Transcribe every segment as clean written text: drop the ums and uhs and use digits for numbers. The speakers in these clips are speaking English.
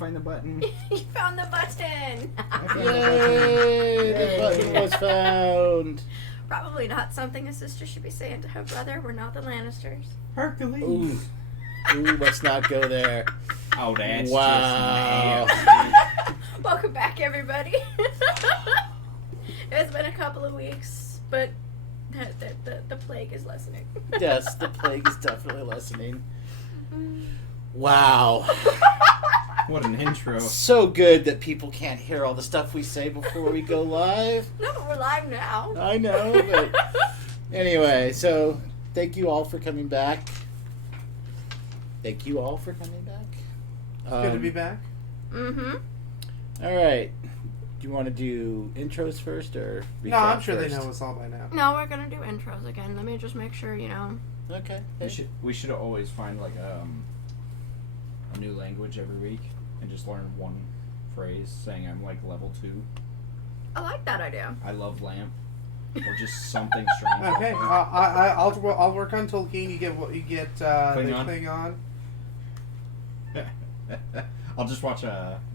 find the button. You found the button! Yay! The button was found. Probably not something a sister should be saying to her brother. We're not the Lannisters. Hercules. Ooh, let's not go there. Oh, that's Wow. just nasty. Welcome back, everybody. It's been a couple of weeks, but the plague is lessening. Yes, the plague is definitely lessening. Wow. What an intro. So good that people can't hear all the stuff we say before we go live. No, but we're live now. I know, but anyway, so thank you all for coming back. Thank you all for coming back. Good to be back. Mm-hmm. All right. Do you want to do intros first or No, I'm sure first? they know us all by now. No, we're gonna do intros again. Let me just make sure, you know. Okay. We should always find like a new language every week and just learn one phrase saying I'm like level 2. I like that idea. I love lamp. Or just something strange. Okay, I'll work on Tolkien. You get what you get. Klingon? The Klingon. I'll just watch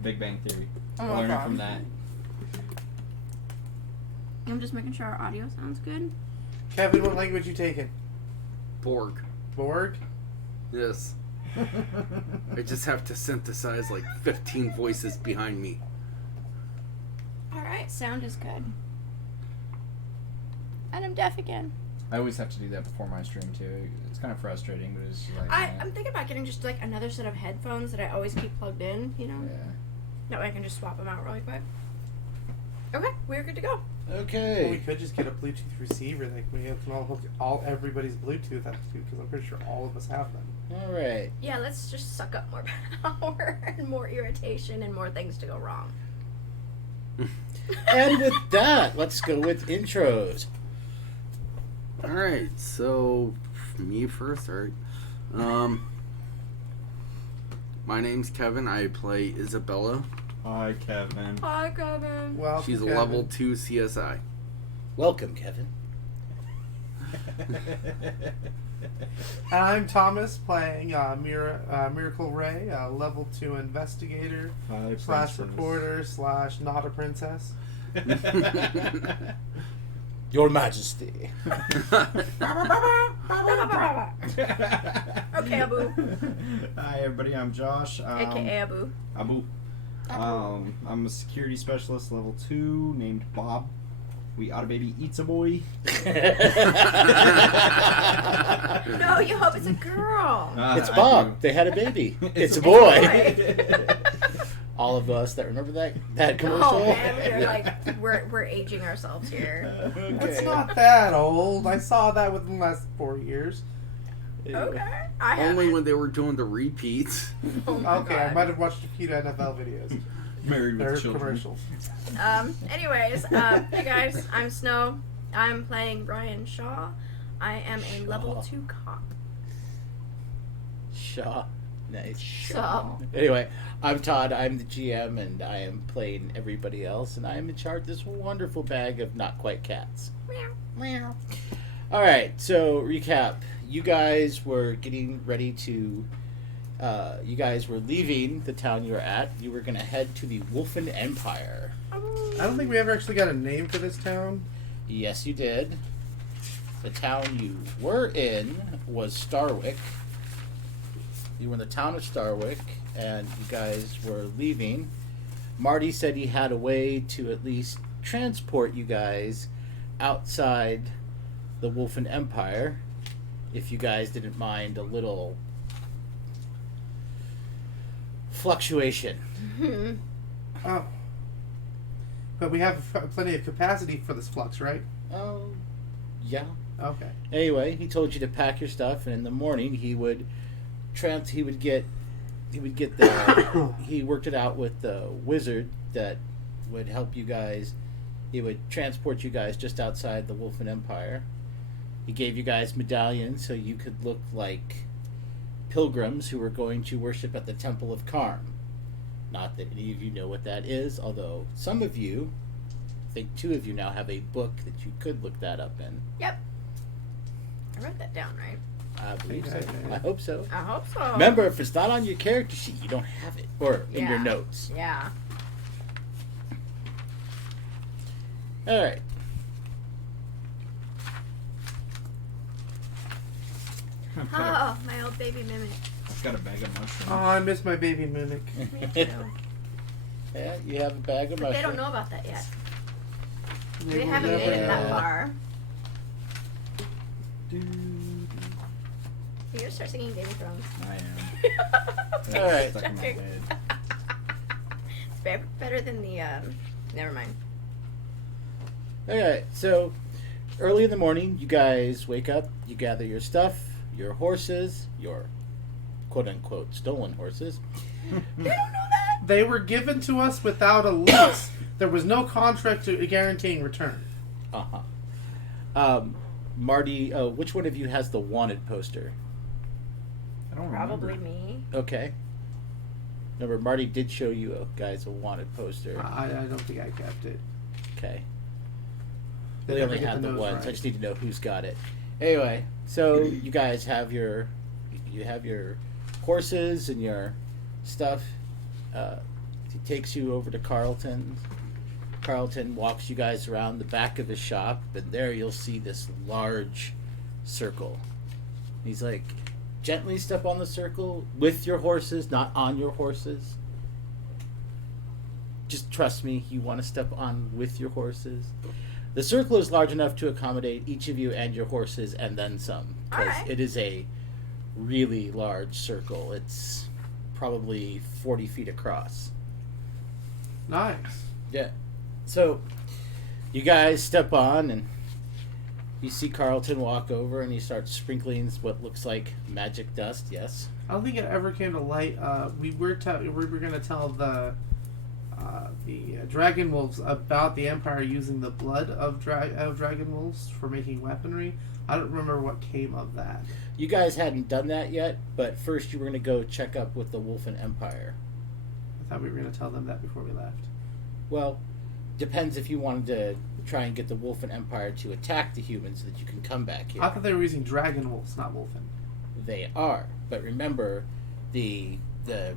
Big Bang Theory. Oh, Learn okay. from that. I'm just making sure our audio sounds good. Kevin, what language you taking? Borg. Borg. Yes. I just have to synthesize like 15 voices behind me. Alright, sound is good. And I'm deaf again. I always have to do that before my stream too. It's kind of frustrating, but it's like I'm thinking about getting just like another set of headphones that I always keep plugged in, you know? yeah. That way I can just swap them out really quick. Okay, we're good to go. Well, we Okay. could just get a Bluetooth receiver. Like we can all hook everybody's Bluetooth up to, because I'm pretty sure all of us have them. All right. Yeah, let's just suck up more power and more irritation and more things to go wrong. And with that, let's go with intros. Alright, so me first, alright. My name's Kevin. I play Isabella. Hi, Kevin. Hi, Kevin. Well, She's a Kevin. level 2 CSI. Welcome, Kevin. And I'm Thomas, playing Miracle Ray, level 2 investigator Hi, / princess. reporter / not a princess. Your Majesty. Okay, Abu. Hi, everybody. I'm Josh. AKA Abu. Abu. I'm a security specialist, level 2, named Bob. We oughta baby eats a boy. No, you hope it's a girl. It's I Bob. do. They had a baby. It's a boy. boy. All of us that remember that commercial. Oh man, we're like we're aging ourselves here. It's Okay. not that old. I saw that within the last 4 years. Okay, I have. Only when they were doing the repeats. Oh my Okay, God. I might have watched a few NFL videos. Married Or with children. commercials. Anyways, hey guys, I'm Snow. I'm playing Ryan Shaw. I am a level 2 cop. Shaw. Nice. So, Anyway, I'm Todd. I'm the GM, and I am playing everybody else, and I am in charge of this wonderful bag of not quite cats. meow. All right, so recap. You guys were getting ready to... you guys were leaving the town you were at. You were going to head to the Wolfen Empire. I don't think we ever actually got a name for this town. Yes, you did. The town you were in was Starwick. You were in the town of Starwick, and you guys were leaving. Marty said he had a way to at least transport you guys outside the Wolfen Empire, if you guys didn't mind a little fluctuation. Oh. But we have plenty of capacity for this flux, right? Oh, yeah. Okay. Anyway, he told you to pack your stuff, and in the morning he would he worked it out with the wizard that would help you guys. He would transport you guys just outside the Wolfen Empire. He gave you guys medallions so you could look like pilgrims who were going to worship at the Temple of Karm. Not that any of you know what that is, although some of you, I think 2 of you now have a book that you could look that up in. Yep. I wrote that down, right? I believe so. Okay. I hope so. I hope so. Remember, if it's not on your character sheet, you don't have it. Or in your Yeah. notes. Yeah. Alright. Oh, my old baby mimic. I've got a bag of mushrooms. Oh, I miss my baby mimic. Me too. Yeah, you have a bag of But they mushrooms. don't know about that yet. They will haven't never made it know. that far. Do, do. You're gonna start singing Game of Thrones. I am. All right. It's stuck in my Joking. head. It's better than the. Never mind. Alright, so early in the morning, you guys wake up, you gather your stuff, your horses, your quote unquote stolen horses. They don't know that. They were given to us without a lease. There was no contract guaranteeing return. Uh-huh. Marty, which one of you has the wanted poster? I don't Probably remember. me. Okay. Remember, Marty did show you guys a wanted poster. I don't think I kept it. Okay. They They never only get had the the nose one, so I right. just need to know who's got it. Anyway, so you guys have your horses and your stuff. He takes you over to Carlton. Carlton walks you guys around the back of his shop, and there you'll see this large circle. He's like, gently step on the circle with your horses, not on your horses. Just trust me, you want to step on with your horses. The circle is large enough to accommodate each of you and your horses and then some. Because Alright. it is a really large circle. It's probably 40 feet across. Nice. Yeah. So, you guys step on and you see Carlton walk over and he starts sprinkling what looks like magic dust, yes? I don't think it ever came to light. We were going to tell the dragon wolves about the Empire using the blood of dragon wolves for making weaponry. I don't remember what came of that. You guys hadn't done that yet, but first you were going to go check up with the Wolfen Empire. I thought we were going to tell them that before we left. Well, depends if you wanted to try and get the Wolfen Empire to attack the humans so that you can come back here. I thought they were using dragon wolves, not wolfen. They are. But remember, the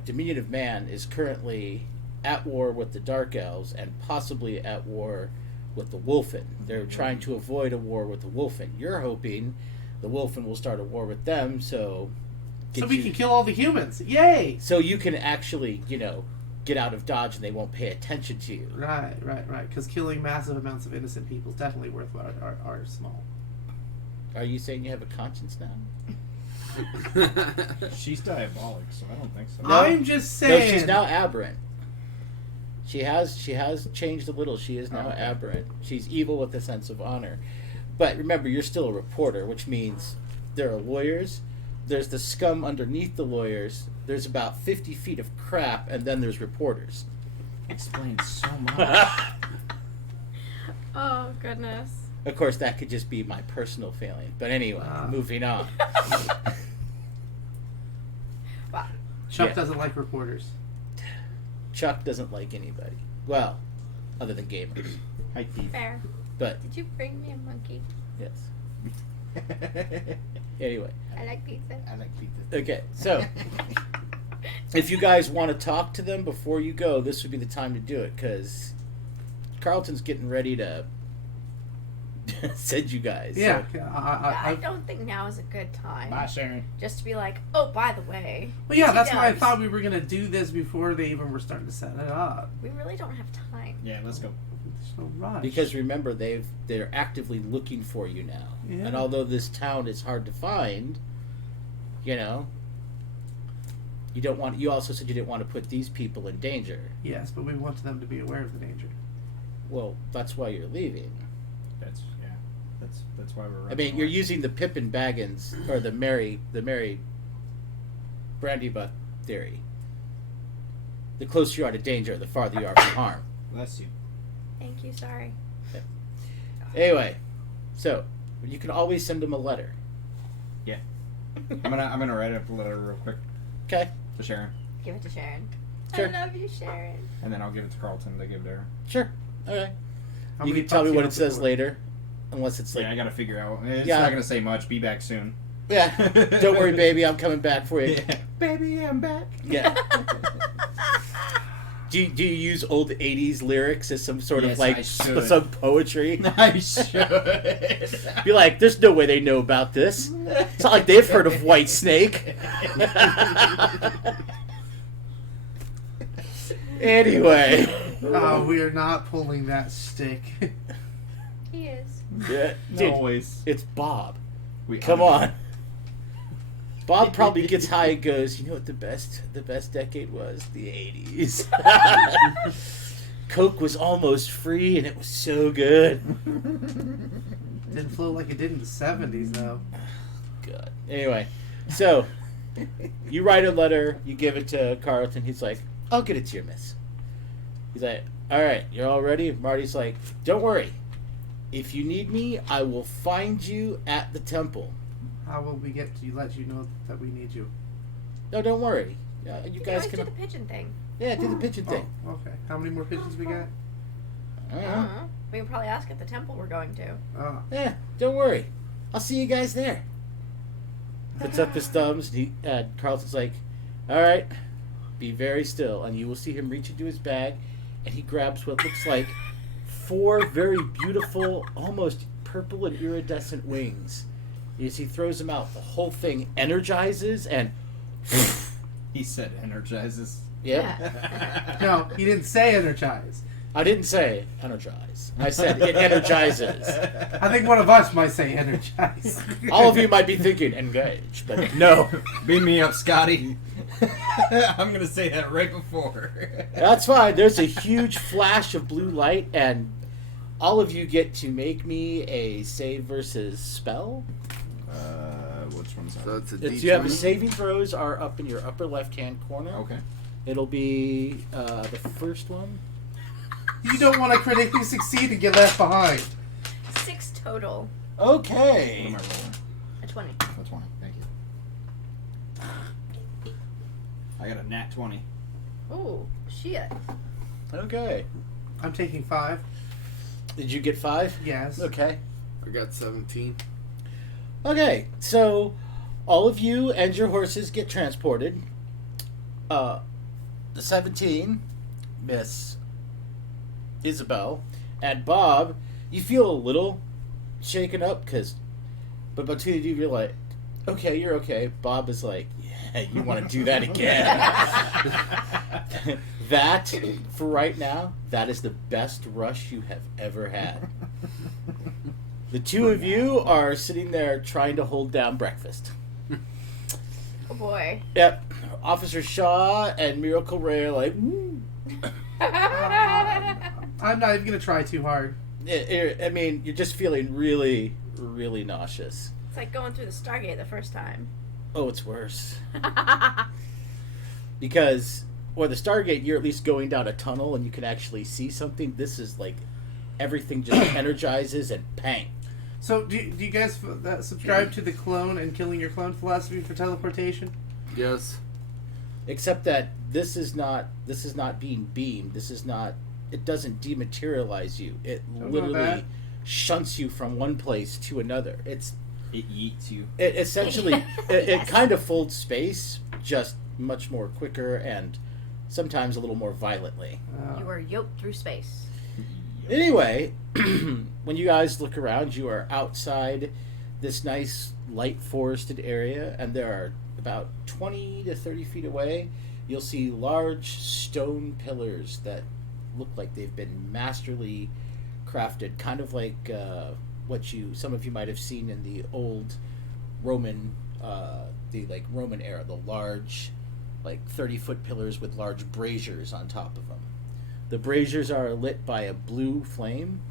diminutive man is currently at war with the Dark Elves and possibly at war with the Wolfen. They're trying to avoid a war with the Wolfen. You're hoping the Wolfen will start a war with them, so We can kill all the humans. Yay! so you can actually, get out of Dodge and they won't pay attention to you. Right. Because killing massive amounts of innocent people is definitely worth our small. Are you saying you have a conscience now? She's diabolic, so I don't think so. No. I'm just No, saying. she's now aberrant. She has changed a little. She is now Okay. aberrant. She's evil with a sense of honor. But remember, you're still a reporter, which means there are lawyers. There's the scum underneath the lawyers. There's about 50 feet of crap, and then there's reporters. Explains so much. Oh goodness. Of course, that could just be my personal feeling. But anyway, moving on. Wow. Chuck Yeah. doesn't like reporters. Chuck doesn't like anybody. Well, other than gamers. Hi, Thief. Fair. But, Did you bring me a monkey? yes. Anyway. I like pizza. I like pizza. Okay, so if you guys want to talk to them before you go, this would be the time to do it, because Carlton's getting ready to send you guys. Yeah. So, I don't think now is a good time. Bye, Sharon. Just to be like, oh, by the way. Well, yeah, she that's why I does. thought we were gonna do this before they even were starting to set it up. We really don't have time. Yeah, let's go. There's no rush. because remember, they're actively looking for you now. Yeah. And although this town is hard to find, you don't want. You also said you didn't want to put these people in danger. Yes, but we want them to be aware of the danger. Well, that's why you're leaving. That's why we're. I mean, you're using the Pippin Baggins or the Mary Brandybuck theory. The closer you are to danger, the farther you are from harm. Bless you. Thank you, sorry. Anyway, so you can always send them a letter. I'm gonna write up a letter real quick Okay, to Sharon, Give it to Sharon. Sure. I love you, Sharon. and then I'll give it to Carlton. They give it to her. sure. Okay. How You many can tell me pups what you it says have later, unless it's like Yeah, I gotta figure out. It's Yeah. not gonna say much. Be back soon. Yeah. Don't worry, baby. I'm coming back for you. Yeah. Baby, I'm back. Yeah. Do you use old 80s lyrics as some sort of Yes, like I should. some poetry? I should. Be like, there's no way they know about this. It's not like they've heard of White Snake. Anyway. Oh, we are not pulling that stick. He is. Yeah, No, dude, always. it's Bob. We Come on. Bob probably gets high and goes, you know what the best decade was? The 80s. Coke was almost free and it was so good. Didn't flow like it did in the 70s, though. God. Anyway, so you write a letter, you give it to Carlton. He's like, I'll get it to you, miss. He's like, all right, you're all ready? Marty's like, don't worry. If you need me, I will find you at the temple. How will we get to let you know that we need you? No, don't worry. You You guys always do can. the pigeon thing. Yeah, do the pigeon thing. Oh, okay. How many more pigeons we got? I don't I know. don't know. We can probably ask at the temple we're going to. Oh. Yeah, don't worry. I'll see you guys there. Puts up his thumbs. Carlton's like, all right, be very still. And you will see him reach into his bag, and he grabs what looks like 4 very beautiful, almost purple and iridescent wings. As he throws them out, the whole thing energizes and... He said energizes. Yep. Yeah. No, he didn't say energize. I didn't say energize. I said it energizes. I think one of us might say energize. All of you might be thinking engage, but no. Beam me up, Scotty. I'm gonna say that right before. That's fine. There's a huge flash of blue light, and all of you get to make me a save versus spell. Which one's that? So it's a It's, you have a D20. saving throws are up in your upper left-hand corner. Okay. It'll be the first one. You don't want to critically succeed and get left behind. 6 total. What am Okay. I rolling? A 20. That's 20. Thank you. I got a nat 20. Ooh, shit. Okay. I'm taking 5. Did you get 5? Yes. Okay. I got 17. Okay, so all of you and your horses get transported. The 17, Miss Isabel, and Bob, you feel a little shaken up, but between the two of you, you're like, okay, you're okay. Bob is like, yeah, you want to do that again. That, for right now, that is the best rush you have ever had. The two of you are sitting there trying to hold down breakfast. Oh boy. Yep. Officer Shaw and Miracle Ray are like, woo. I'm not even going to try too hard. I mean, you're just feeling really, really nauseous. It's like going through the Stargate the first time. Oh, it's worse. Because, or the Stargate, you're at least going down a tunnel and you can actually see something. This is like, everything just energizes and bang. So, do you guys subscribe to the clone and killing your clone philosophy for teleportation? Yes. Except that this is not being beamed. It doesn't dematerialize you. It literally bad. shunts you from one place to another. It yeets you. It essentially, it kind of folds space, just much more quicker and sometimes a little more violently. You are yoked through space. Anyway, when you guys look around, you are outside this nice light forested area, and there are about 20 to 30 feet away, you'll see large stone pillars that look like they've been masterly crafted, kind of like what some of you might have seen in the old Roman, Roman era, the large, 30-foot pillars with large braziers on top of them. The braziers are lit by a blue flame.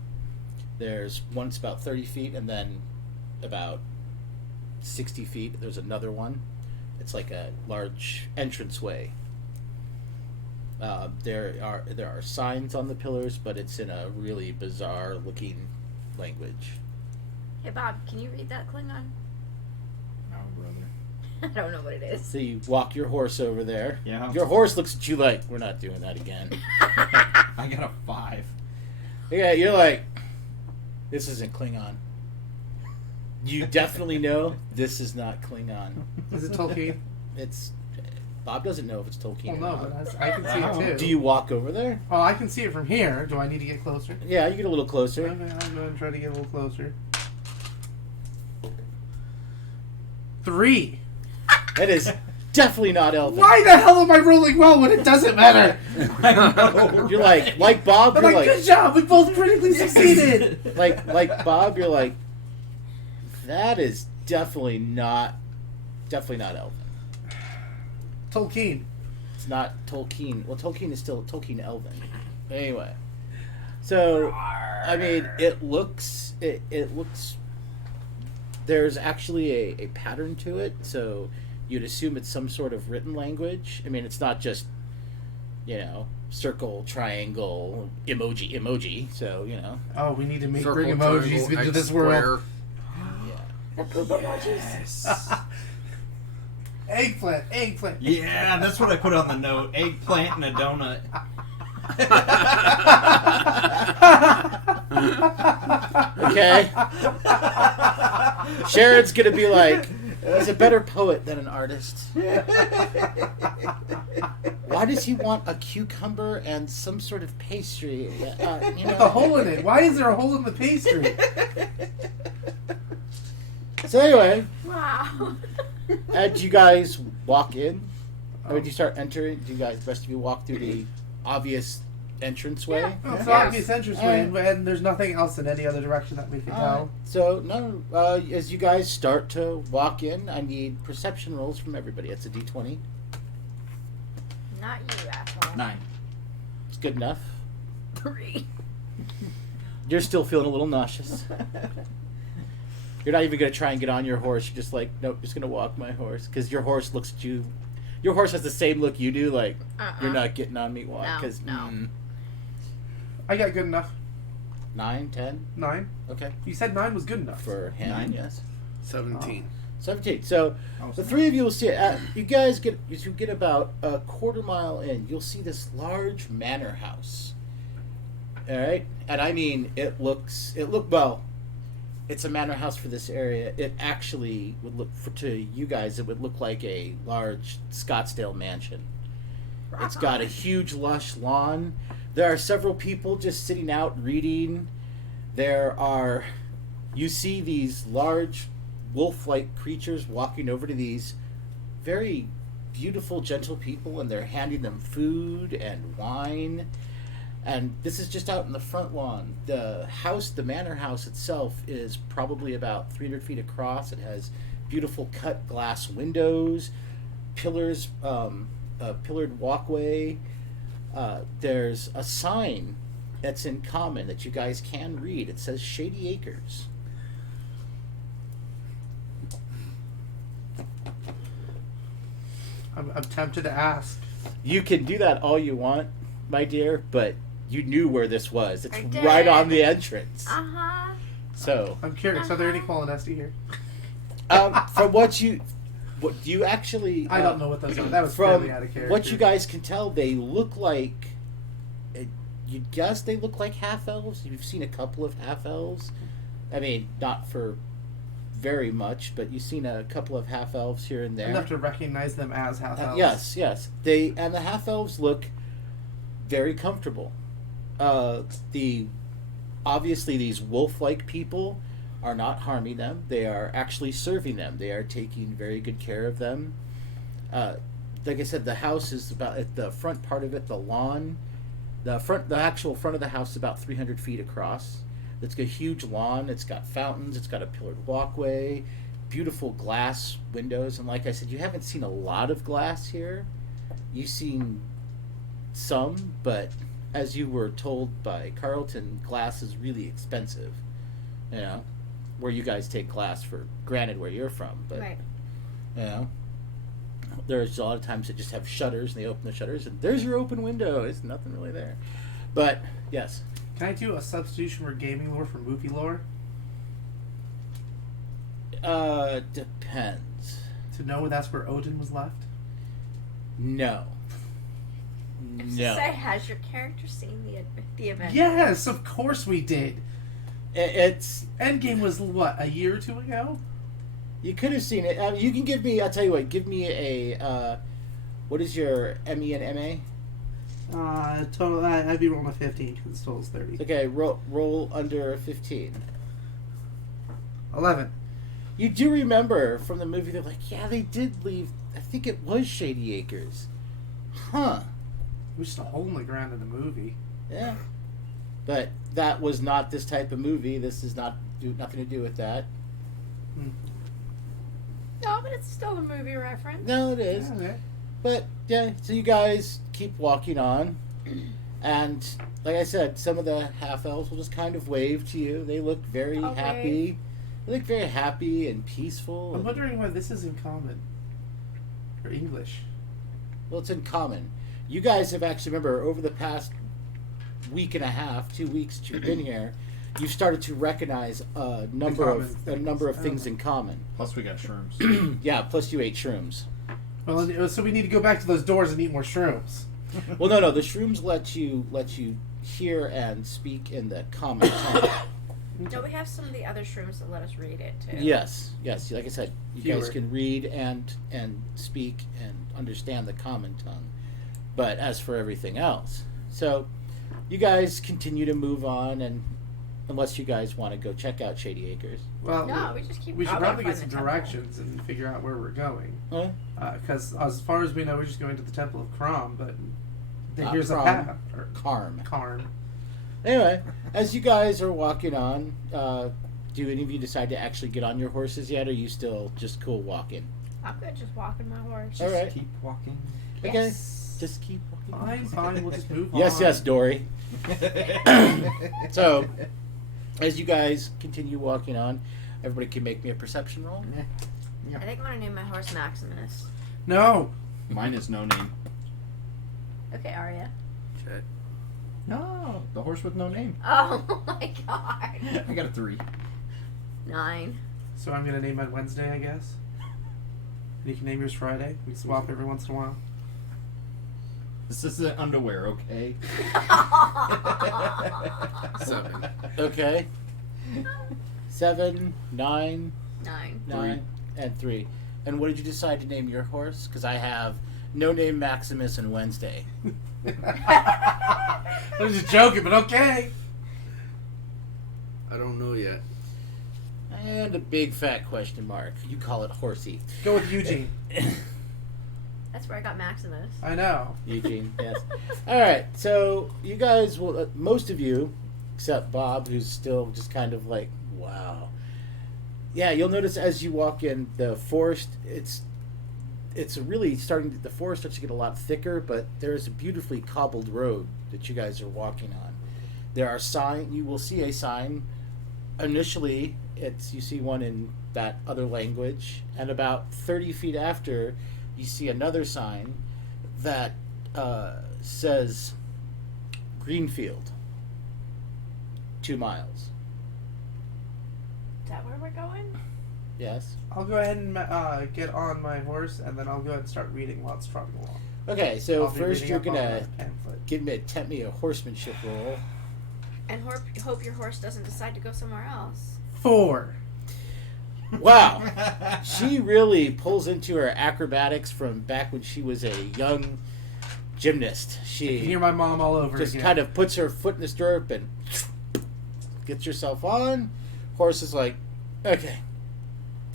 There's one that's about 30 feet, and then about 60 feet, there's another one. It's like a large entranceway. There are signs on the pillars, but it's in a really bizarre-looking language. Hey Bob, can you read that Klingon? Oh, brother. I don't know what it is. So you walk your horse over there. Yeah. Your horse looks at you like, we're not doing that again. I got a 5. Yeah, you're like, this isn't Klingon. You definitely know this is not Klingon. Is it Tolkien? It's Bob doesn't know if it's Tolkien. Well, or no, not. but I can see it too. Do you walk over there? Oh, I can see it from here. Do I need to get closer? Yeah, you get a little closer. Okay, I'm going to try to get a little closer. 3. It is definitely not Elven. Why the hell am I rolling well when it doesn't matter? I know. You're like Bob. I'm You're like, like good job. We both critically succeeded. like Bob. You're like, that is definitely not Elven. Tolkien. It's not Tolkien. Well, Tolkien is still Tolkien Elven. Anyway, so I mean, it looks. There's actually a pattern to it, so you'd assume it's some sort of written language. I mean, it's not just, circle, triangle, emoji. So Oh, we need to Circle, bring emojis triangle, into X this world. yeah. Eggplant. Yeah, that's what I put on the note. Eggplant and a donut. Okay. Sharon's gonna be like, he's a better poet than an artist. Why does he want a cucumber and some sort of pastry? With a hole in it. Why is there a hole in the pastry? So anyway, Wow. as you guys walk in, or did you start entering? Do you guys, the rest of you, walk through the obvious entranceway? Yeah. Oh, it's Yes. obvious entranceway, and there's nothing else in any other direction that we can tell. So no, as you guys start to walk in, I need perception rolls from everybody. It's a D20. Not you, asshole. 9. It's good enough. 3. You're still feeling a little nauseous. You're not even going to try and get on your horse. You're just like, nope, just going to walk my horse. Because your horse looks at you. Your horse has the same look you do, like, you're not getting on me, walk. No, Cause, no. I got good enough. 9, 10? 9. Okay. You said 9 was good enough. For him, 9? yes. 17. 17. So, the three of you will see it. You guys get, as you get about a quarter mile in, you'll see this large manor house. All right? And I mean, well, it's a manor house for this area. It actually would look, to you guys, it would look like a large Scottsdale mansion. It's got a huge lush lawn. There are several people just sitting out reading. You see these large wolf-like creatures walking over to these very beautiful, gentle people, and they're handing them food and wine. And this is just out in the front lawn. The manor house itself is probably about 300 feet across. It has beautiful cut glass windows, pillars, a pillared walkway. There's a sign that's in common that you guys can read. It says Shady Acres. I'm tempted to ask. You can do that all you want, my dear, but you knew where this was. It's I did. right on the entrance. Uh-huh. So, I'm curious. Are there any Qualinesti here? from what you actually... I don't know what those are. That was from fairly out of character. what you guys can tell, they look like... You'd guess they look like half-elves. You've seen a couple of half-elves. I mean, not for very much, but you've seen a couple of half-elves here and there. Enough to recognize them as half-elves. Yes. And the half-elves look very comfortable. Obviously these wolf-like people are not harming them. They are actually serving them. They are taking very good care of them. Like I said, the house is about, at the front part of it, the lawn, the actual front of the house is about 300 feet across. It's got a huge lawn. It's got fountains. It's got a pillared walkway, beautiful glass windows. And like I said, you haven't seen a lot of glass here. You've seen some, but as you were told by Carlton, glass is really expensive. Where you guys take glass for granted where you're from. But, Right. There's a lot of times that just have shutters, and they open the shutters, and there's your open window. There's nothing really there. But, yes. Can I do a substitution for gaming lore for movie lore? Depends. To know that's where Odin was left? No. Say, has your character seen the event? Yes, of course we did. It's Endgame was what, a year or two ago? you could have seen it. You can give me. I'll tell you what. Give me a. What is your ME and MA? Total. I'd be rolling a 15 because the total's 30. Okay, roll under 15. 11. You do remember from the movie? They're like, yeah, they did leave. I think it was Shady Acres. Huh. It was just a hole in the ground in the movie. Yeah. But that was not this type of movie. This is nothing to do with that. No, but it's still a movie reference. No, it is. Yeah, okay. But yeah, so you guys keep walking on, and like I said, some of the half elves will just kind of wave to you. They look very Okay. happy. They look very happy and peaceful. I'm wondering why this is in common. Or English. Well, it's in common. You guys have actually, remember, over the past week and a half, 2 weeks that you've been here, you've started to recognize a number of things in common. Plus, we got shrooms. Yeah, plus you ate shrooms. Well, so we need to go back to those doors and eat more shrooms. Well, no, the shrooms let you hear and speak in the common tongue. No, we have some of the other shrooms that let us read it too. Yes. Like I said, you guys Fewer. can read and speak and understand the common tongue. But as for everything else, so you guys continue to move on, and unless you guys want to go check out Shady Acres. Well, No, we just keep. we should I'll probably go get some find the temple. directions and figure out where we're going. Huh? Because as far as we know, we're just going to the Temple of Krom, but Not here's a Krom. path. Or Karm. Karn. Anyway, as you guys are walking on, do any of you decide to actually get on your horses yet, or are you still just cool walking? I'm good, just walking my horse. All right. Keep walking. Okay. Yes. Just keep walking. Fine, we'll just move on. Yes, Dory. So, as you guys continue walking on, everybody can make me a perception roll. I think I'm gonna name my horse Maximus. No! Mine is no name. Okay, Arya. Chet. No, the horse with no name. Oh my god. I got a 3. 9. So I'm going to name mine Wednesday, I guess. And you can name yours Friday. We swap every once in a while. This isn't underwear, okay? 7. Okay. 7, 9, 9. 9, and 3. And what did you decide to name your horse? Because I have No Name Maximus and Wednesday. I was just joking, but okay. I don't know yet. And a big fat question mark. You call it Horsey. Go with Eugene. That's where I got Maximus. I know. Eugene, yes. All right, so you guys will, most of you, except Bob, who's still just kind of like, wow. Yeah, you'll notice as you walk in the forest, it's really starting. The forest starts to get a lot thicker, but there is a beautifully cobbled road that you guys are walking on. There are signs. You will see a sign. Initially, you see one in that other language, and about 30 feet after, you see another sign that says Greenfield. 2 miles. Is that where we're going? Yes. I'll go ahead and get on my horse, and then I'll go ahead and start reading while it's trotting along. Okay, so I'll be first reading you're up on gonna the pamphlet. attempt me a horsemanship roll. And hope your horse doesn't decide to go somewhere else. 4. Wow, she really pulls into her acrobatics from back when she was a young gymnast. I She can hear my mom all over just again. kind of puts her foot in the stirrup and gets herself on. Horse is like, okay.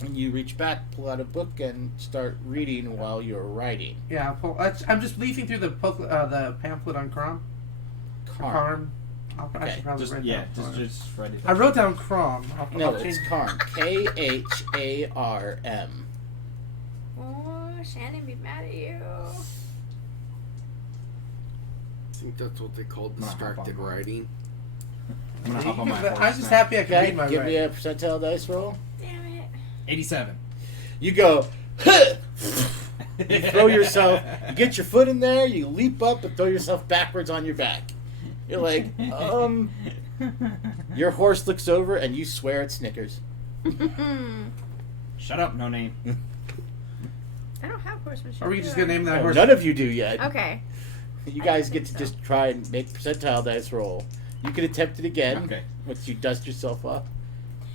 And you reach back, pull out a book, and start reading while you're riding. Yeah, I'm just leafing through the pamphlet on Krom. Karm. I Okay, should probably write that down. just write it I down. wrote down Krom. No, I'll it's change- Karm. Kharm. Oh, Shannon be mad at you. I think that's what they call I'm gonna hop distracted on. now. I'm gonna hop on my horse. I'm just now. happy I can Okay, read my give me way. a percentile dice roll. Damn it. 87. You go, huh! You throw yourself, you get your foot in there, you leap up and throw yourself backwards on your back. You're like, your horse looks over and you swear at Snickers. Shut up, no name. I don't have horsemanship. Are we just do I? gonna name that No, horse? none of you do yet. Okay. You I guys didn't get think to so. just try and make percentile dice roll. You can attempt it again. Okay. Once you dust yourself off.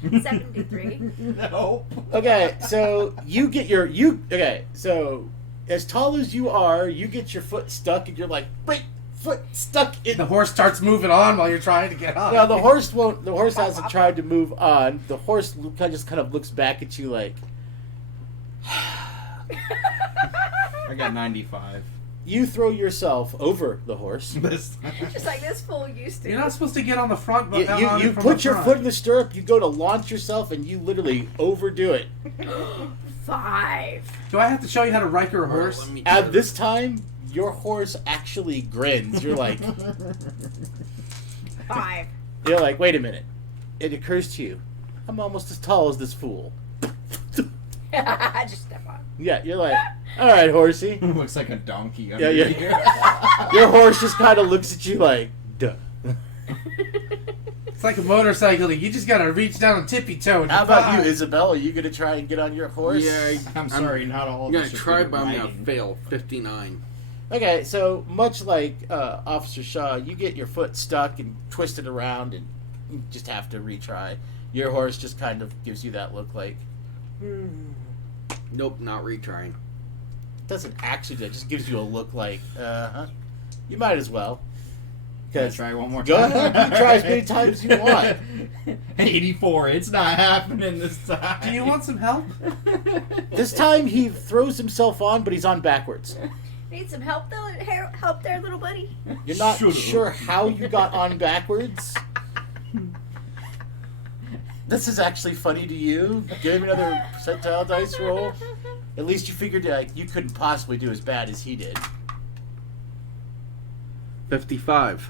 73. No. Okay, so you get your okay, so as tall as you are, you get your foot stuck and you're like, wait, foot stuck in The horse starts moving on while you're trying to get on. No, the horse won't. The horse hasn't tried to move on. The horse just kind of looks back at you like. I got 95. You throw yourself over the horse. This. Just like this fool used to. You're not supposed to get on the front, but You put your foot in the stirrup. You go to launch yourself, and you literally overdo it. 5. Do I have to show you how to Riker a horse? Let me At this time, your horse actually grins. You're like, 5. you're like, wait a minute. It occurs to you, I'm almost as tall as this fool. Just step on. Yeah, you're like, all right, horsey. Looks like a donkey. Yeah, Under yeah. here. Your horse just kind of looks at you like, duh. It's like a motorcycle. You just gotta reach down and tippy toe. How about you, Isabel? Are you gonna try and get on your horse? Yeah, I'm sorry, not all I'm of gonna us are try, good but at I'm gonna riding. fail. 59. Okay, so much like Officer Shaw, you get your foot stuck and twisted around, and you just have to retry. Your horse just kind of gives you that look like Nope, not retrying. doesn't actually do it, just gives you a look like you might as well. Can I Because try one more go time? ahead, you try as many times as you want. 84. It's not happening this time. Do you want some help? This time he throws himself on, but he's on backwards. Need some help though? Help there, little buddy? You're not Shut up. sure how you got on backwards. This is actually funny to you. Give me another percentile dice roll. At least you figured like you couldn't possibly do as bad as he did. 55.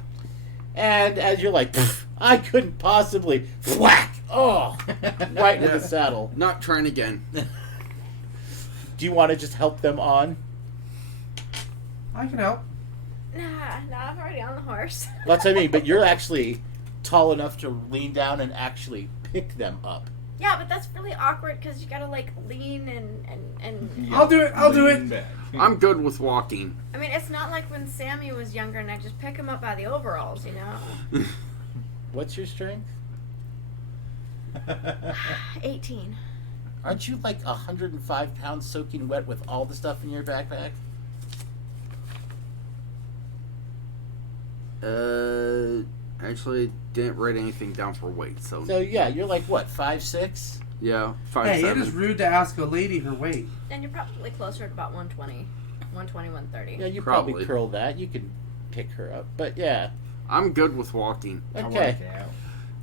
And as you're like, I couldn't possibly whack! Oh, right into the saddle. Not trying again. Do you want to just help them on? I can help. Nah, I'm already on the horse. That's what I mean. But you're actually tall enough to lean down and actually pick them up. Yeah, but that's really awkward because you gotta like lean and. I'll do it. I'll do it. Lean back. I'm good with walking. I mean, it's not like when Sammy was younger and I just pick him up by the overalls, you know. What's your strength? 18. Aren't you like 105 pounds soaking wet with all the stuff in your backpack? Actually, didn't write anything down for weight, so So yeah, you're like what, 5'6"? yeah, 5'7". Hey, it is rude to ask a lady her weight. And you're probably closer to about 120. 120, 130. Yeah, you probably Probably. curl that. You can pick her up, but yeah, I'm good with walking. I okay. work out.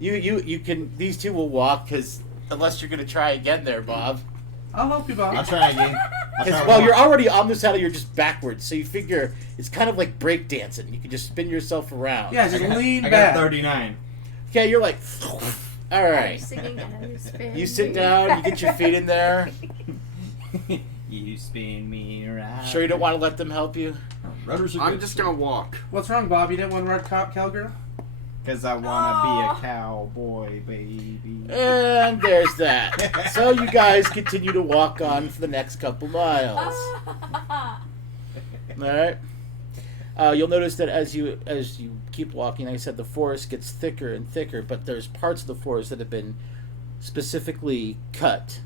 You can. These two will walk because unless you're gonna try again, there, Bob. I'll help you, I'll Bob. try again. I'll try Well, one you're more. already on the saddle. You're just backwards, so you figure it's kind of like break dancing. You can just spin yourself around. Yeah, just lean I got back. 39. Okay, you're like, all Are you right. singing as spin You sit me down. You get your feet in there. You spin me around. Sure, you don't want to let them help you. Rudders are I'm good. just gonna walk. What's wrong, Bob? You didn't want to ride cowgirl? Because I want to Aw. be a cowboy, baby. And there's that. So you guys continue to walk on for the next couple miles. All right. You'll notice that as you keep walking, like I said, the forest gets thicker and thicker. But there's parts of the forest that have been specifically cut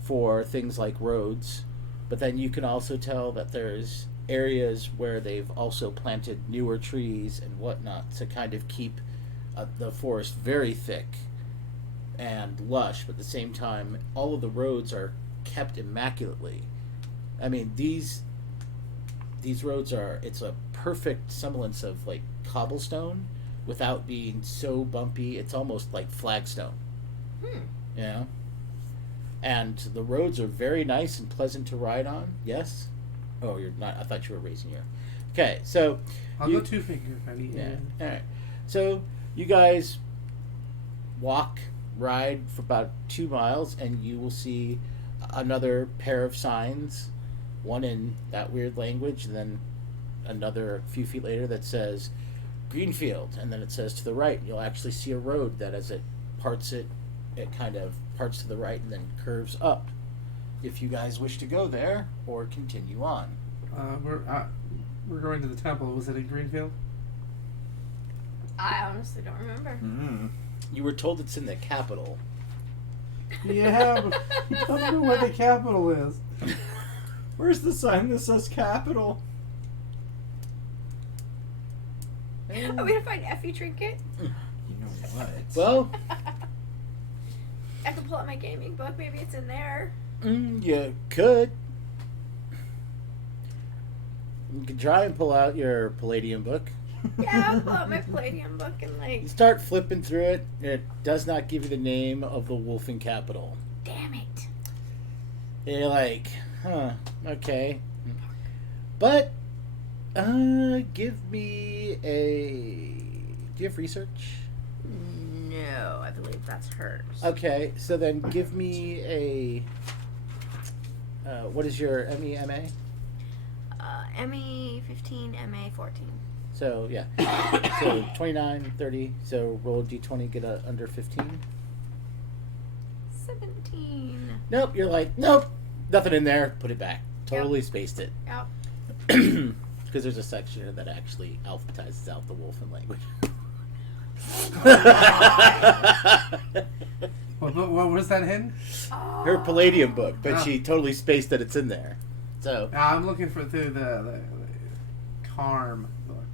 for things like roads. But then you can also tell that there's areas where they've also planted newer trees and whatnot to kind of keep the forest very thick and lush. But at the same time, all of the roads are kept immaculately. I mean, these roads it's a perfect semblance of like cobblestone without being so bumpy. It's almost like flagstone. You know? And the roads are very nice and pleasant to ride on. Yes? Oh, you're not. I thought you were raising your. Okay, so I'll You- go 2 finger if I need yeah. it. All right. So you guys ride for about 2 miles, and you will see another pair of signs, one in that weird language, and then another a few feet later that says Greenfield, and then it says to the right. You'll actually see a road that as it kind of parts to the right and then curves up. If you guys wish to go there or continue on. We're going to the temple. Was it in Greenfield? I honestly don't remember. Mm. You were told it's in the capital. Yeah, but he doesn't know where the capital is. Where's the sign that says capital? Are we gonna find Effie Trinket? You know what? Well, I have to pull out my gaming book. Maybe it's in there. you could. You could try and pull out your Palladium book. Yeah, I'll pull out my Palladium book and You start flipping through it, and it does not give you the name of the Wolfen capital. damn it. And you're like, okay. But, give me a... Do you have research? No, I believe that's hers. Okay, so then give me a... what is your ME, ME 15, MA 14. So, yeah. So, 29, 30. So, roll a d20, get a under 15. 17. Nope, you're like, nope, nothing in there. Put it back. Totally spaced it. Yep. Because there's a section here that actually alphabetizes out the Wolfen language. What was that hint? Her Palladium book, but she totally spaced that it's in there. So, I'm looking through the Carm book.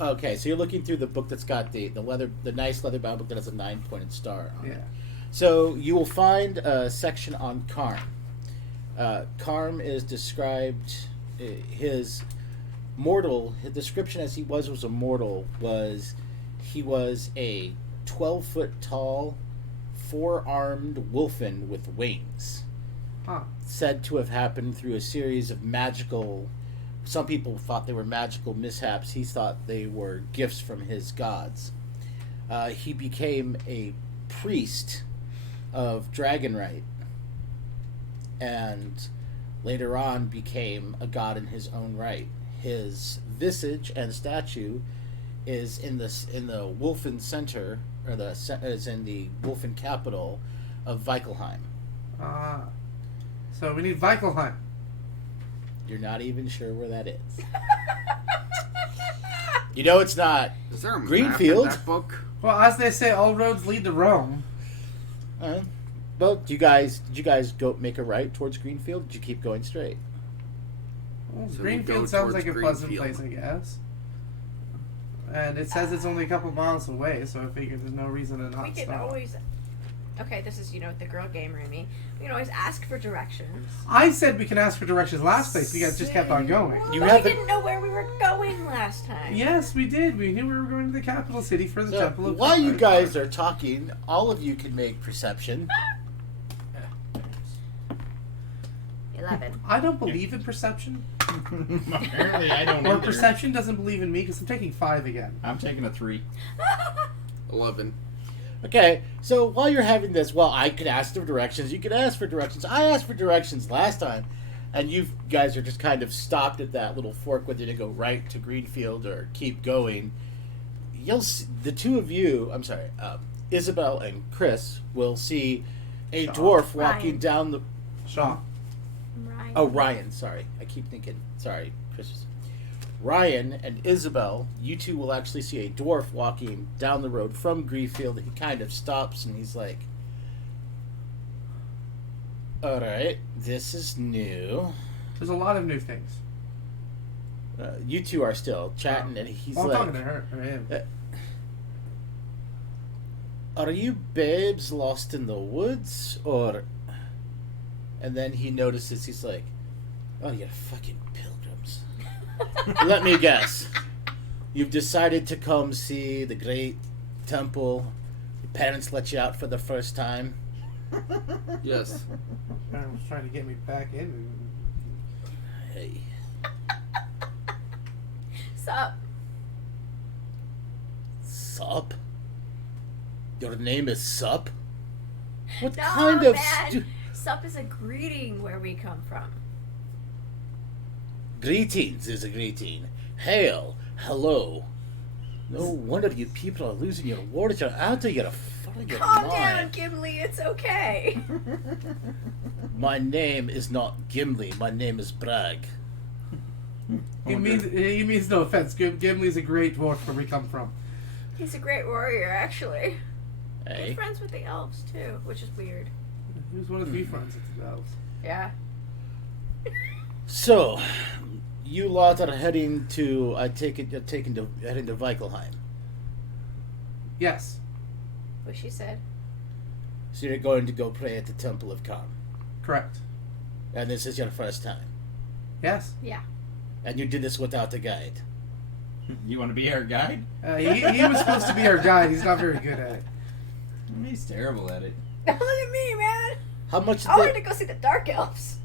okay, so you're looking through the book that's got the nice leather bound book that has a 9-pointed star on it. So you will find a section on Karm. Karm is described, his description as he was a mortal was, he was a 12-foot tall, 4-armed wolfen with wings. Huh. Said to have happened through a series of magical, some people thought they were magical mishaps. He thought they were gifts from his gods. He became a priest of Dragonrite, and later on became a god in his own right. His visage and statue is in the Wolfen Center, or is in the Wolfen capital of Vikelheim. So we need Vikelheim. You're not even sure where that is. You know it's not Is there a Greenfield. map in that book? Well, as they say, all roads lead to Rome. Well, did you guys go make a right towards Greenfield? Did you keep going straight? Well, So we Greenfield go sounds towards like a pleasant Greenfield. place, I guess. And it says it's only a couple miles away, so I figured there's no reason to not We can stop. always. Okay, this is, the girl gamer in me. We can always ask for directions. I said we can ask for directions last place. You guys just kept on going. Well, You but haven't- we didn't know where we were going last time. Yes, we did. We knew we were going to the capital city for the So, Temple of while you Fire. guys are talking, all of you can make perception. 11. I don't believe in perception. Apparently, I don't. Or either. perception doesn't believe in me because I'm taking 5 again. I'm taking a 3. 11. Okay, so while you're having this, well, I could ask for directions. You could ask for directions. I asked for directions last time, and you guys are just kind of stopped at that little fork whether to go right to Greenfield or keep going. You'll see, the two of you, Isabel and Chris will see a Shaw. dwarf walking Ryan. down the. Shaw. Right. Oh, Ryan. Sorry, I keep thinking. Sorry, Chris. Ryan and Isabel, you two will actually see a dwarf walking down the road from Greenfield. He kind of stops and he's like, "Alright, this is new." There's a lot of new things. You two are still chatting and he's I'm like, talking to her or him. "Are you babes lost in the woods or..." And then he notices, he's like, "Oh, you're fucking pilgrims. Let me guess. You've decided to come see the great temple. Your parents let you out for the first time." Yes. Parents trying to get me back in. Hey. Sup? Sup? Your name is Sup? What No, kind of man. Sup is a greeting where we come from. greetings is a greeting? Hail, hello. No wonder you people are losing your words. You're out of your fucking Calm mind. down, Gimli. It's okay. My name is not Gimli. My name is Bragg. He means no offense. Gimli's a great dwarf where we come from. He's a great warrior, actually. Hey. He's friends with the elves too, which is weird. He was one of the few friends with the elves. Yeah. So, you lot are heading to, I take it, heading to Vikelheim. Yes. What she said. So you're going to go pray at the Temple of Khan. Correct. And this is your first time. Yes. Yeah. And you did this without a guide. You want to be our guide? He was supposed to be our guide. He's not very good at He's terrible at it. Look at me, man. How much I wanted to go see the Dark Elves.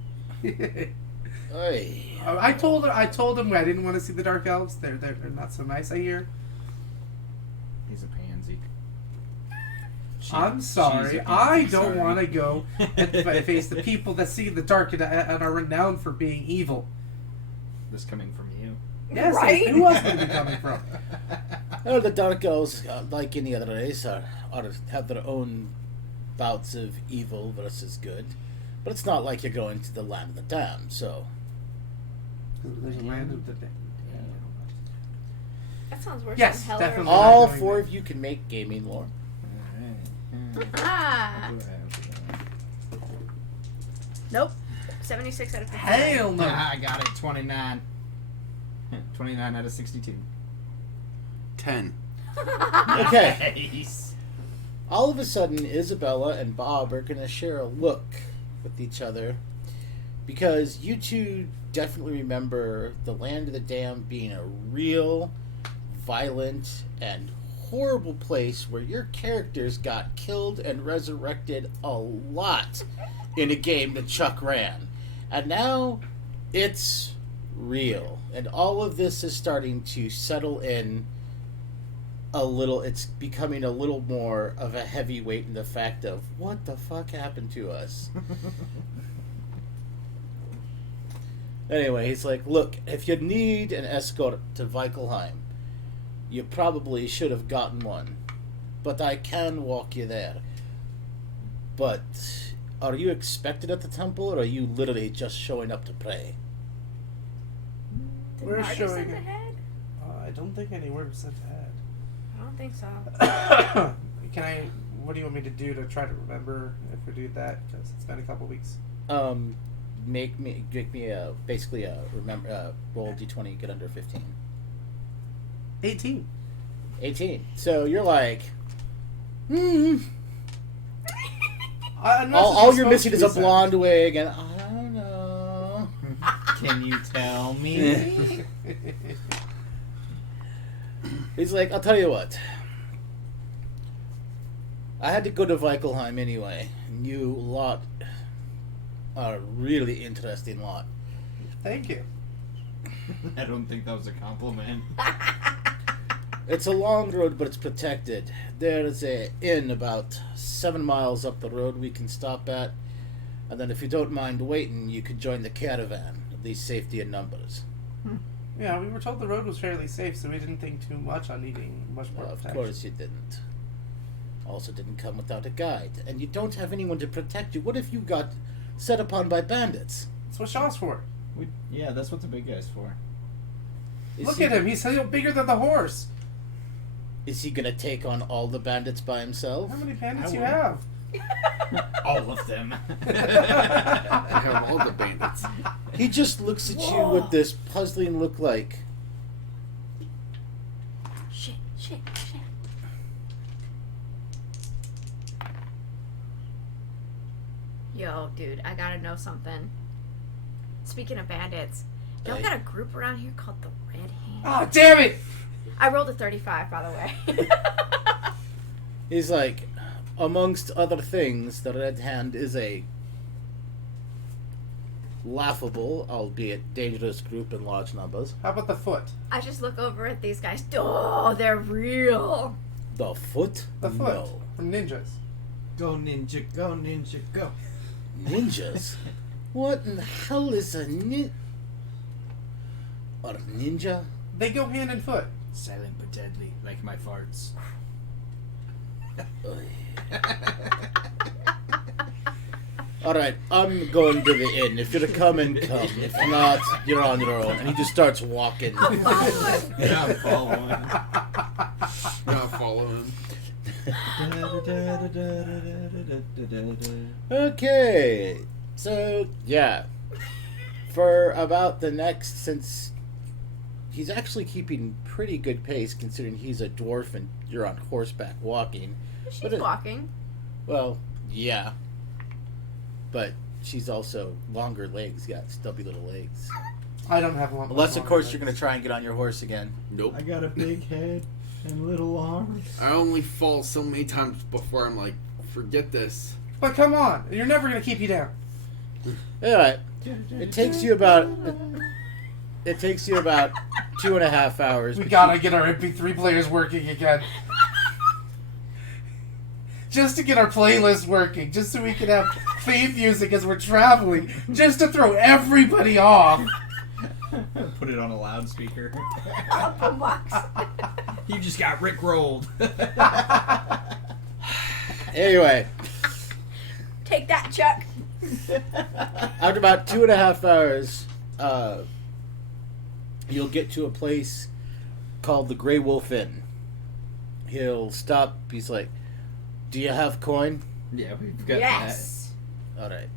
it. Oy. I told him I didn't want to see the Dark Elves. They're not so nice, I hear. He's a pansy. I'm sorry. I don't want to go and face the people that see the dark and are renowned for being evil. This coming from you. Yes, Right? who else would it be coming from? Well, the Dark Elves, like any other race, have their own bouts of evil versus good. But it's not like you're going to the land of the damned, so... There's a land of the dead. That sounds worse Yes, than hell. definitely. All not going four there. of you can make gaming lore. Ah. Nope. 76 out of 50. Hell no. I got it. 29. 29 out of 62. 10. Okay. Nice. All of a sudden, Isabella and Bob are going to share a look with each other because you two definitely remember the Land of the Damned being a real, violent, and horrible place where your characters got killed and resurrected a lot in a game that Chuck ran. And now it's real. And all of this is starting to settle in a little. It's becoming a little more of a heavyweight in the fact of what the fuck happened to us. Anyway, he's like, look, if you need an escort to Vikelheim, you probably should have gotten one. But I can walk you there. But are you expected at the temple, or are you literally just showing up to pray? Did We're Marty showing send it. ahead? I don't think any word was sent I don't think so. ahead. What do you want me to do to try to remember if we do that? Because it's been a couple weeks. Make me basically a roll d20, get under 15. 18. 18. So you're like, Unless all it's you're supposed missing to is be a sent. blonde wig, and I don't know. Can you tell me? He's like, I'll tell you what. I had to go to Vikelheim anyway. You lot are a really interesting lot. Thank you. I don't think that was a compliment. It's a long road, but it's protected. There's a inn about 7 miles up the road we can stop at. And then if you don't mind waiting, you can join the caravan. At least safety in numbers. Yeah, we were told the road was fairly safe, so we didn't think too much on needing much more Of protection. course you didn't. Also didn't come without a guide. And you don't have anyone to protect you. What if you got set upon by bandits? That's what Shaw's for. Yeah, that's what the big guy's for. Look at him. He's a little bigger than the horse. Is he gonna take on all the bandits by himself? How many bandits I you would. have? All of them. I have all the bandits. He just looks at you with this puzzling look like, Shit. Yo, dude, I gotta know something. Speaking of bandits, y'all Hey. got a group around here called the Red Hand. Oh, damn it! I rolled a 35, by the way. he's like, amongst other things, the Red Hand is a laughable, albeit dangerous group in large numbers. How about the foot? I just look over at these guys. Oh, they're real. The Foot? The foot. No. From ninjas. Go ninja, go. Ninjas? What in the hell is a or ninja? They go hand and foot. Silent but deadly, like my farts. Alright, I'm going to the inn. If you're to come, come. If not, you're on your own. And he just starts walking. Yeah, I'm following. Not Okay, so yeah, for about the next, since he's actually keeping pretty good pace considering he's a dwarf and you're on horseback walking. She's walking. Well, yeah, but she's also longer legs, got stubby little legs. I don't have one. Unless, of course, you're going to try and get on your horse again. Nope. I got a big head and little arms. I only fall so many times before I'm like, forget this. But come on, you're never gonna keep you down. Anyway, it takes you about 2.5 hours. We gotta get our MP3 players working again. Just to get our playlist working, just so we can have theme music as we're traveling, just to throw everybody off. Put it on a loudspeaker. Oh, You just got rickrolled. Anyway, take that, Chuck. after about 2.5 hours, you'll get to a place called the Grey Wolf Inn. He'll stop. He's like, "Do you have coin?" Yeah, we've got Yes. All right.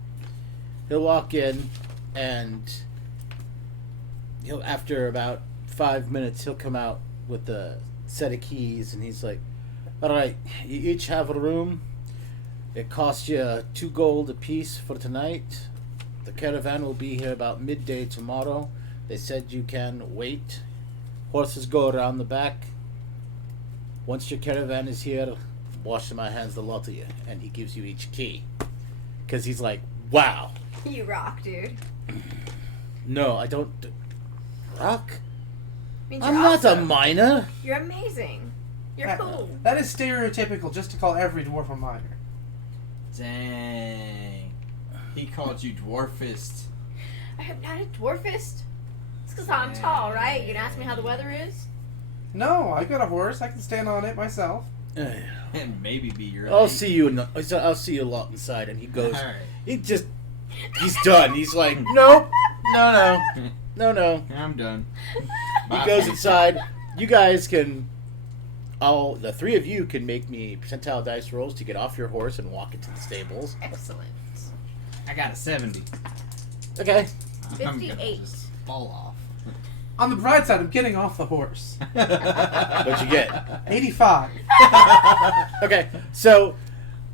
He'll walk in, and after about 5 minutes, he'll come out with a set of keys, and he's like, "All right, you each have a room. It costs you 2 gold apiece for tonight. The caravan will be here about midday tomorrow. They said you can wait. Horses go around the back. Once your caravan is here, wash my hands, the lot of you." And he gives you each key. Because he's like, wow. You rock, dude. No, I don't... Rock? Means I'm you're not a awesome. miner. You're amazing. You're cool. That is stereotypical, just to call every dwarf a miner. Dang. He called you dwarfist. I am not a dwarfist. It's because I'm tall, right? You gonna ask me how the weather is? No, I got a horse. I can stand on it myself. And maybe be your I'll age. see you. I'll see you a lot inside. And he goes. Alright. He's done. He's like, nope, no. I'm done. He goes inside. You guys can. The 3 of you can make me percentile dice rolls to get off your horse and walk into the stables. Excellent. I got a 70. Okay. I'm gonna 58. just fall off. On the bright side, I'm getting off the horse. What'd you get? 85. Okay, so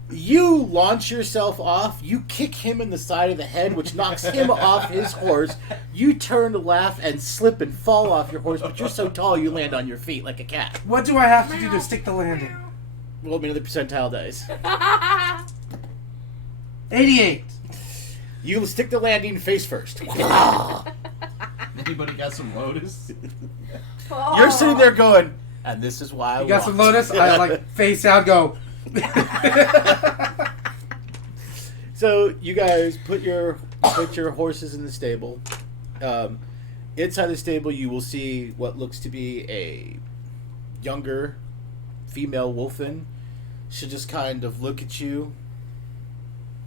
you launch yourself off. You kick him in the side of the head, which knocks him off his horse. You turn to laugh and slip and fall off your horse, but you're so tall you land on your feet like a cat. What do I have to do to stick the landing? Roll me another percentile dice. 88. You stick the landing face first. Anybody got some Lotus? You're sitting there going, and this is why I You got some walked." Lotus? I like face out, go. So you guys put your horses in the stable. Inside the stable, you will see what looks to be a younger female wolfen. She'll just kind of look at you,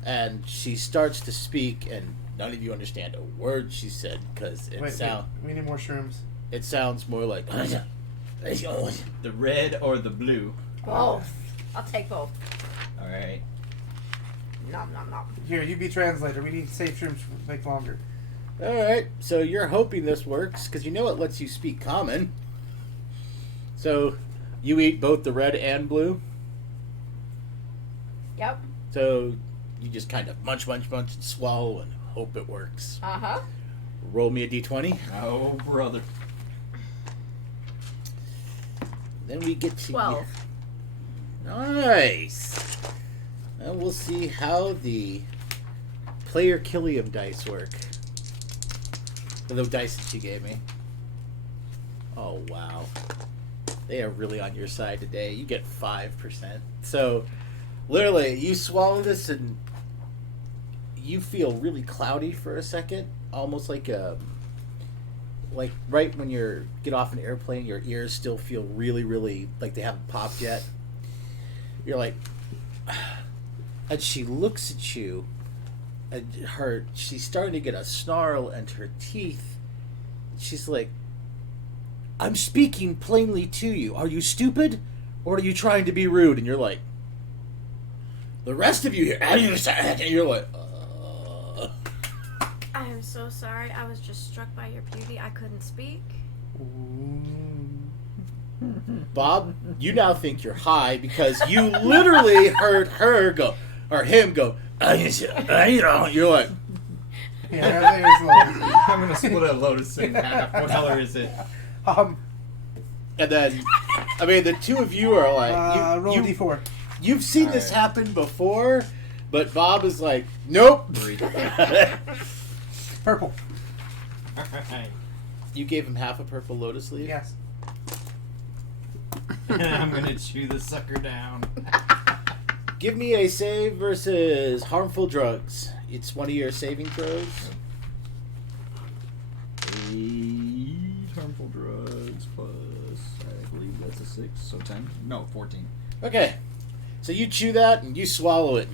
and she starts to speak, and none of you understand a word she said because Wait, we need more shrooms. it sounds more like The red or the blue? Both. I'll take both. Alright. Nom nom nom. Here, you be translator. We need to save shrooms for make longer. All right, so you're hoping this works because you know it lets you speak common. So you eat both the red and blue. Yep. So you just kind of munch, and swallow and hope it works. Uh-huh. Roll me a d20. Oh, brother. Then we get to 12. Nice. And we'll see how the player Killium dice work. The dice that she gave me. Oh, wow. They are really on your side today. You get 5%. So, literally, you swallow this and you feel really cloudy for a second. Almost like right when you get off an airplane, your ears still feel really, really like they haven't popped yet. You're like... And she looks at you, and she's starting to get a snarl and her teeth. She's like, "I'm speaking plainly to you. Are you stupid? or are you trying to be rude? And you're like, the rest of you here, and you're like, I am so sorry. I was just struck by your beauty. I couldn't speak. Bob, you now think you're high because you literally heard her go, or him go, you're like, Yeah, there's Lotus. I'm gonna split a lotus in half. What color is it? and then, I mean, the two of you are like, roll you, d4. you've seen All this right. happen before, but Bob is like, nope. 3. Purple. Alright. You gave him half a purple lotus leaf? Yes. I'm gonna chew the sucker down. Give me a save versus harmful drugs. It's one of your saving throws. 8 harmful drugs plus, I believe that's a 6, so 10. No, 14. Okay. So you chew that and you swallow it.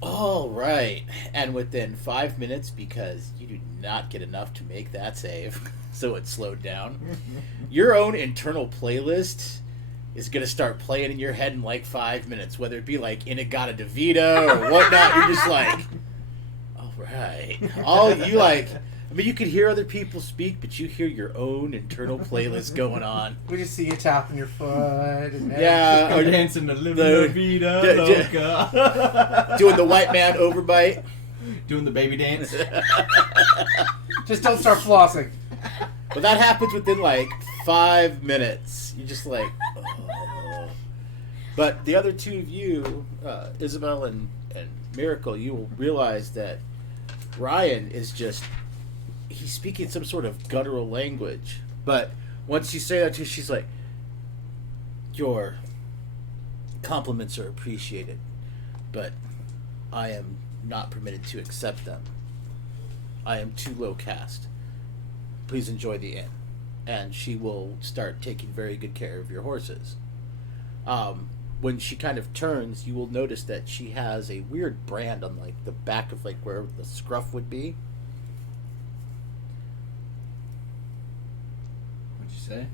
All right. And within 5 minutes, because you do not get enough to make that save, so it slowed down, your own internal playlist is going to start playing in your head in like 5 minutes, whether it be like Inagata DeVita or whatnot. You're just like, all right. All you like, I mean, you could hear other people speak, but you hear your own internal playlist going on. We just see you tapping your foot. And Yeah, Or or dancing to Living the- La Vida the- Loca. doing the white man overbite. Doing the baby dance. Just don't start flossing. But that happens within like 5 minutes. You're just like, oh. But the other two of you, Isabel and Miracle, you will realize that Ryan is just, he's speaking some sort of guttural language. But once you say that to her, she's like, your compliments are appreciated, but I am not permitted to accept them. I am too low caste. Please enjoy the inn. And she will start taking very good care of your horses. When she kind of turns, you will notice that she has a weird brand on like the back of like where the scruff would be. What'd you say?